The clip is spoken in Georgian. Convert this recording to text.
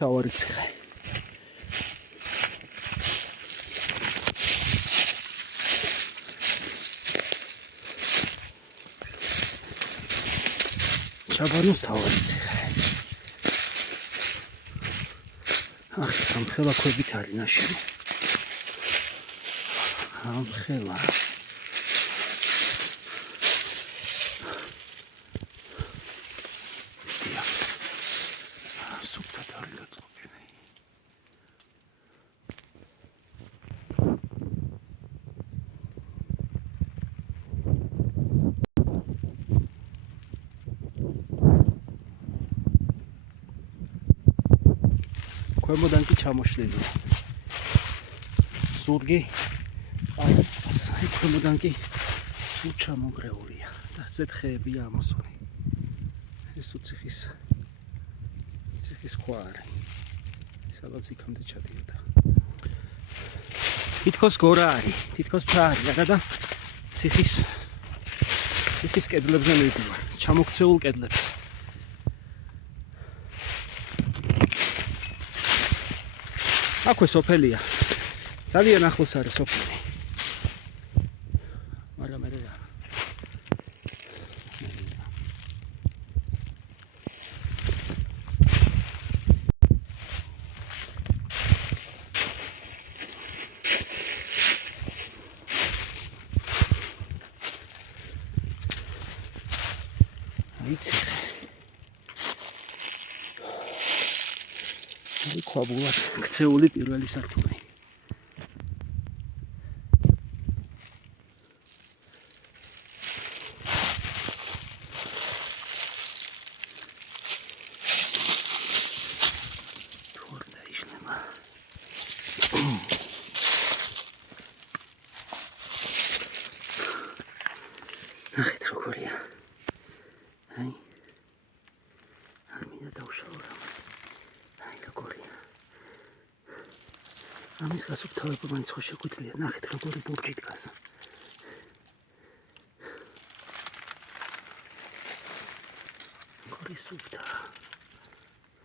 თავარი ციხე. ჩაბანოს თავარი ციხე. ამ ხელა ქვებით არის ნაშენი. ამ ხელა სუფთა თარი დაწყობილი. ქვემოდან კი ჩამოშლილია. ზურგი აი ქვემოდან კი სულ ჩამონგრეულია და ასეთ ხეებია ამოსული. ეს უციხის ხვა არის. სადაც იქამდე ჩადიოდა. თითქოს გორა არის, თითქოს ფარია და ციხის კედლებზე მივდივარ, ჩამოქცეულ კედლებზე. აქვე სოფელია. ძალიან ახლოს არის სოფელი. მაგრამ მე რა. ციხე. აი ქვაბულად ქცეული პირველი სართული. თორ დაიშლება. ნახეთ როგორია. აი არ მინდა დავშალო რა. აი როგორია. ამის გასუფთავება მაინც ხო შეგვიძლია. ნახეთ როგორი ბურჯი დგას. როგორი სუფთა.